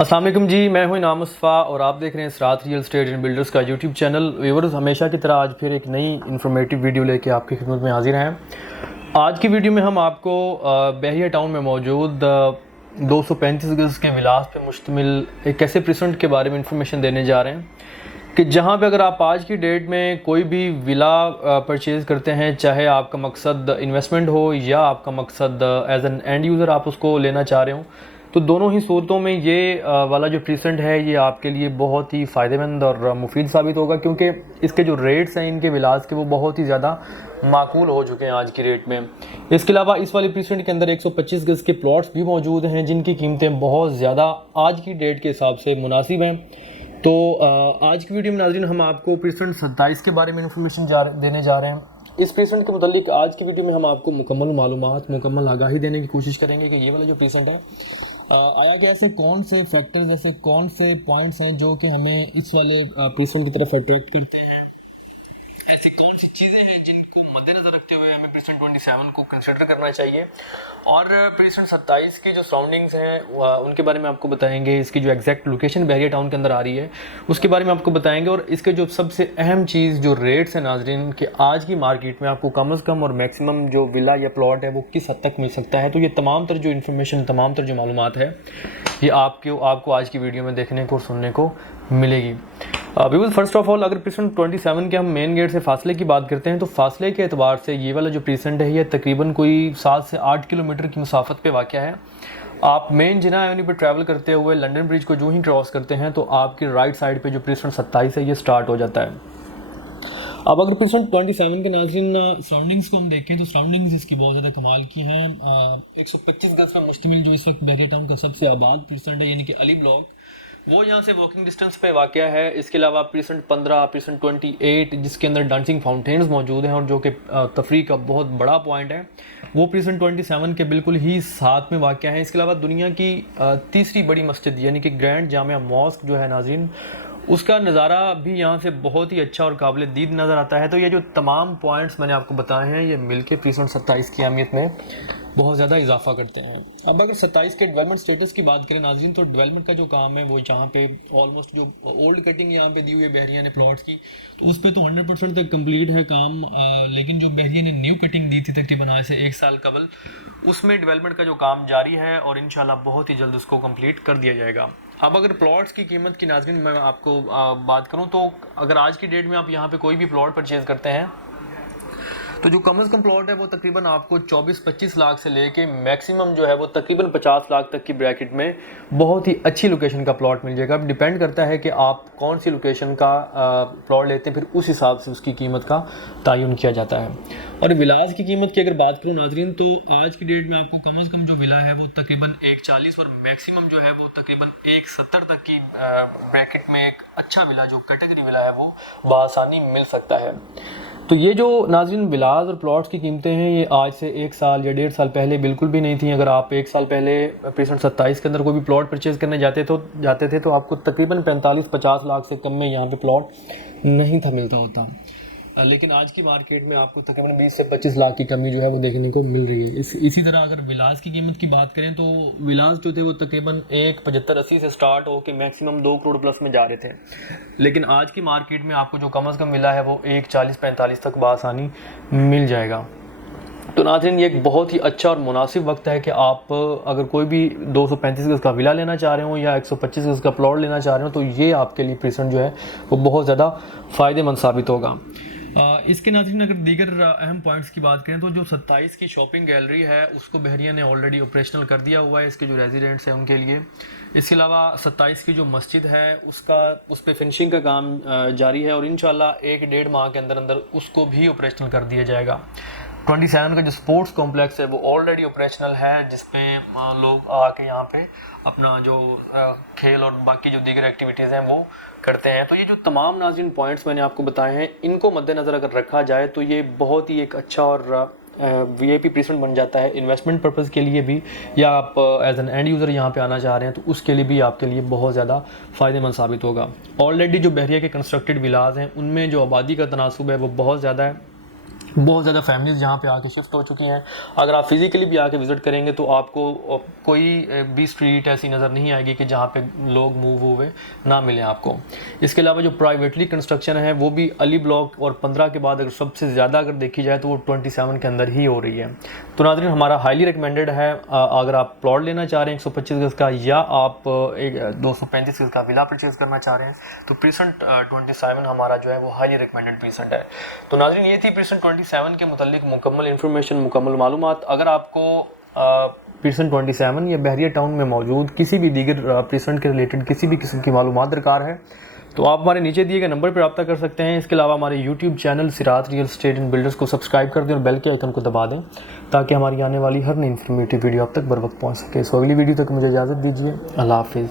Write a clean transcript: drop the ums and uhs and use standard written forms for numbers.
अस्सलाम वालेकुम जी, मैं हूं इनाम मुस्तफ़ा और आप देख रहे हैं इसरात रियल एस्टेट एंड बिल्डर्स का यूट्यूब चैनल। व्यूअर्स, हमेशा की तरह आज फिर एक नई इन्फॉर्मेटिव वीडियो लेके आपकी खिदमत में हाजिर हैं। आज की वीडियो में हम आपको बहरिया टाउन में मौजूद 235 गज़ के विलास पे मुश्तमिल एक ऐसे प्रेजेंट के बारे में इंफॉर्मेशन देने जा रहे हैं कि जहां पे अगर आप आज की डेट में कोई भी विला परचेज़ करते हैं, चाहे आपका मकसद इन्वेस्टमेंट हो या आपका मकसद एज एन एंड यूज़र आप उसको लेना चाह रहे हो, तो दोनों ही सूरतों में ये वाला जो प्रेजेंट है ये आपके लिए बहुत ही फ़ायदेमंद और मुफीद साबित होगा, क्योंकि इसके जो रेट्स हैं इनके विलास के वो बहुत ही ज़्यादा माकूल हो चुके हैं आज की रेट में। इसके अलावा इस वाले प्रेजेंट के अंदर 125 गज़ के प्लॉट्स भी मौजूद हैं जिनकी कीमतें बहुत ज़्यादा आज की डेट के हिसाब से मुनासिब हैं। तो आज की वीडियो में नाज़रीन हम आपको प्रेजेंट 27 के बारे में इंफॉर्मेशन देने जा रहे हैं। इस प्रेजेंट के मुतालिक आज की वीडियो में हम आपको मुकम्मल मालूमात, मुकम्मल आगाही देने की कोशिश करेंगे कि ये वाला जो प्रेजेंट है आया कि ऐसे कौन से फैक्टर्स, ऐसे कौन से पॉइंट्स हैं जो कि हमें इस वाले प्रेजेंट की तरफ अट्रैक्ट करते हैं, ऐसी कौन सी चीज़ें हैं जिनको मद्देनजर रखते हुए हमें प्रेजेंट 27 को कंसिडर करना चाहिए, और प्रेजेंट 27 की जो सराउंडिंग्स हैं उनके बारे में आपको बताएंगे। इसकी जो एग्जैक्ट लोकेशन बहरिया टाउन के अंदर आ रही है उसके बारे में आपको बताएंगे, और इसके जो सबसे अहम चीज़ जो रेट्स हैं नाजरीन कि आज की मार्केट में आपको कम अज़ कम और मैक्सिमम जो विला या प्लॉट है वो किस हद तक मिल सकता है। तो ये तमाम तर जो इन्फॉर्मेशन, तमाम तर जो मालूमात है ये आपको आज की वीडियो में देखने को और सुनने को मिलेगी। व्यूअर्स, फर्स्ट ऑफ ऑल अगर प्रेजेंट 27 के हम मेन गेट से फासले की बात करते हैं तो फासले के एतबार से ये वाला जो प्रेजेंट है ये तकरीबन कोई 7 से 8 किलोमीटर की मुसाफत पे वाक़या है। आप मेन जिना एवेन्यू पे ट्रैवल करते हुए लंदन ब्रिज को जो ही क्रॉस करते हैं तो आपकी राइट साइड पे जो प्रेजेंट 27 है ये स्टार्ट हो जाता है। अब अगर प्रेजेंट 27 के नाज़रीन सराउंडिंग्स को हम देखें तो सराउंडिंग्स इसकी बहुत ज़्यादा कमाल की हैं। 125 गज पर मुश्तमिल जो इस वक्त बहरिया टाउन का सबसे आबाद प्रेजेंट है यानी कि अली ब्लॉक, वो यहाँ से वॉकिंग डिस्टेंस पे वाक़या है। इसके अलावा प्रेजेंट 15, प्रेजेंट 28 जिसके अंदर डांसिंग फाउंटेन्स मौजूद हैं और जो कि तफरीह का बहुत बड़ा पॉइंट है, वो प्रेजेंट 27 के बिल्कुल ही साथ में वाक़या है। इसके अलावा दुनिया की तीसरी बड़ी मस्जिद यानी कि ग्रैंड जामिया मॉस्क जो है नाज़रीन, उसका नज़ारा भी यहाँ से बहुत ही अच्छा और काबिल दीद नज़र आता है। तो ये जो तमाम पॉइंट्स मैंने आपको बताए हैं ये मिलके प्रेजेंट 27 की अहमियत में बहुत ज़्यादा इजाफा करते हैं। अब अगर 27 के डेवलपमेंट स्टेटस की बात करें नाज़रीन तो डेवलपमेंट का जो काम है वो यहाँ पे ऑलमोस्ट जो ओल्ड कटिंग यहाँ पे दी हुई है बहरिया ने प्लॉट्स की, तो उस पर तो 100% तक कंप्लीट है काम। लेकिन जो बहरिया ने न्यू कटिंग दी थी तकरीबन आज से 1 साल कबल, उसमें डेवलपमेंट का जो काम जारी है और इंशाल्लाह बहुत ही जल्द उसको कंप्लीट कर दिया जाएगा। अब अगर प्लॉट्स की कीमत की नाज़रीन मैं आपको बात करूं तो अगर आज की डेट में आप यहाँ पे कोई भी प्लॉट परचेज़ करते हैं तो जो कम से कम प्लॉट है वो तकरीबन आपको 24-25 लाख से लेके मैक्सिमम जो है वो तकरीबन 50 लाख तक की ब्रैकेट में बहुत ही अच्छी लोकेशन का प्लॉट मिल जाएगा। अब डिपेंड करता है कि आप कौन सी लोकेशन का प्लॉट लेते हैं, फिर उस हिसाब से उसकी कीमत का तयन किया जाता है। और विलास की कीमत की अगर बात करूँ नाजरीन तो आज की डेट में आपको कम से कम जो विला है वो तकरीबन 140 और मैक्सिमम जो है वो तकरीबन 170 तक की ब्रैकेट में एक अच्छा विला जो कैटेगरी विला है वो बआसानी मिल सकता है। तो ये जो नाज़रीन विलास और प्लॉट्स की कीमतें हैं ये आज से 1 साल या 1.5 साल पहले बिल्कुल भी नहीं थी। अगर आप 1 साल पहले प्रेजेंट 27 के अंदर कोई भी प्लॉट परचेज़ करने जाते थे तो आपको तकरीबन 45-50 लाख से कम में यहाँ पे प्लॉट नहीं था मिलता होता। लेकिन आज की मार्केट में आपको तकरीबन 20 से 25 लाख की कमी जो है वो देखने को मिल रही है। इसी तरह अगर विलास की कीमत की बात करें तो विलास जो थे वो तकरीबन 1.75-80 से स्टार्ट हो के मैक्सिमम 2 करोड़ प्लस में जा रहे थे, लेकिन आज की मार्केट में आपको जो कम से कम मिला है वो 1.40-45 तक बआसानी मिल जाएगा। तो नाज़रीन ये एक बहुत ही अच्छा और मुनासिब वक्त है कि आप अगर कोई भी 235 गज़ का विला लेना चाह रहे हो या 125 गज़ का प्लॉट लेना चाह रहे हो तो ये आपके लिए प्रेजेंट जो है वो बहुत ज़्यादा फ़ायदेमंद साबित होगा। इसके नाज़रीन अगर दीगर अहम पॉइंट्स की बात करें तो जो 27 की शॉपिंग गैलरी है उसको बहरिया ने ऑलरेडी ऑपरेशनल कर दिया हुआ है इसके जो रेजिडेंट्स हैं उनके लिए। इसके अलावा 27 की जो मस्जिद है उस पर फिनिशिंग का काम जारी है और इंशाल्लाह 1-1.5 माह के अंदर अंदर उसको भी ऑपरेशनल कर दिया जाएगा। 27 का जो स्पोर्ट्स कॉम्प्लेक्स है वो ऑलरेडी ऑपरेशनल है जिसपे लोग आके यहाँ पे अपना जो खेल और बाकी जो दीगर एक्टिविटीज़ हैं वो करते हैं। तो ये जो तमाम नाज़रीन पॉइंट्स मैंने आपको बताए हैं इनको मद्देनज़र अगर रखा जाए तो ये बहुत ही एक अच्छा और वीआईपी प्रेजेंट बन जाता है इन्वेस्टमेंट पर्पज़ के लिए भी, या आप एज एन एंड यूज़र यहाँ पे आना चाह रहे हैं तो उसके लिए भी आपके लिए बहुत ज़्यादा फ़ायदेमंद साबित होगा। ऑलरेडी जो बहरिया के कंस्ट्रक्टेड विलाज हैं उनमें जो आबादी का तनासुब है वो बहुत ज़्यादा है। बहुत ज़्यादा फैमिलीज़ जहाँ पे आके शिफ्ट हो चुकी हैं। अगर आप फिज़िकली भी आके विज़िट करेंगे तो आपको कोई भी स्ट्रीट ऐसी नज़र नहीं आएगी कि जहाँ पे लोग मूव हुए ना मिलें आपको। इसके अलावा जो प्राइवेटली कंस्ट्रक्शन है वो भी अली ब्लॉक और 15 के बाद अगर सबसे ज़्यादा अगर देखी जाए तो वो 27 के अंदर ही हो रही है। तो नाज़रीन, हमारा हाईली रिकमेंडेड है, अगर आप प्लॉट लेना चाह रहे हैं 125 गज़ का, या आप एक 235 गज़ का विला परचेज़ करना चाह रहे हैं, तो प्रीसेंट 27 हमारा जो है वो हाईली रिकमेंडेड प्रीसेंट है। तो नाज़रीन, ये थी प्रीसेंट 27 के मुतालिक मुकम्मल इन्फॉर्मेशन, मुकम्मल मालूमात। अगर आपको प्रीसेंट 27 या बहरिया टाउन में मौजूद किसी भी दीगर प्रीसेंट के रिलेटेड किसी भी किस्म की मालूमात दरकार है तो आप हमारे नीचे दिए गए नंबर पर रब्ता कर सकते हैं। इसके अलावा हमारे यूट्यूब चैनल सिरात रियल एस्टेट एंड बिल्डर्स को सब्सक्राइब कर दें और बेल के आइकन को दबा दें ताकि हमारी आने वाली हर नई इन्फॉर्मेटिव वीडियो आप तक बर वक्त पहुँच सके। सो अगली वीडियो तक मुझे इजाज़त दीजिए। अल्लाह हाफिज़।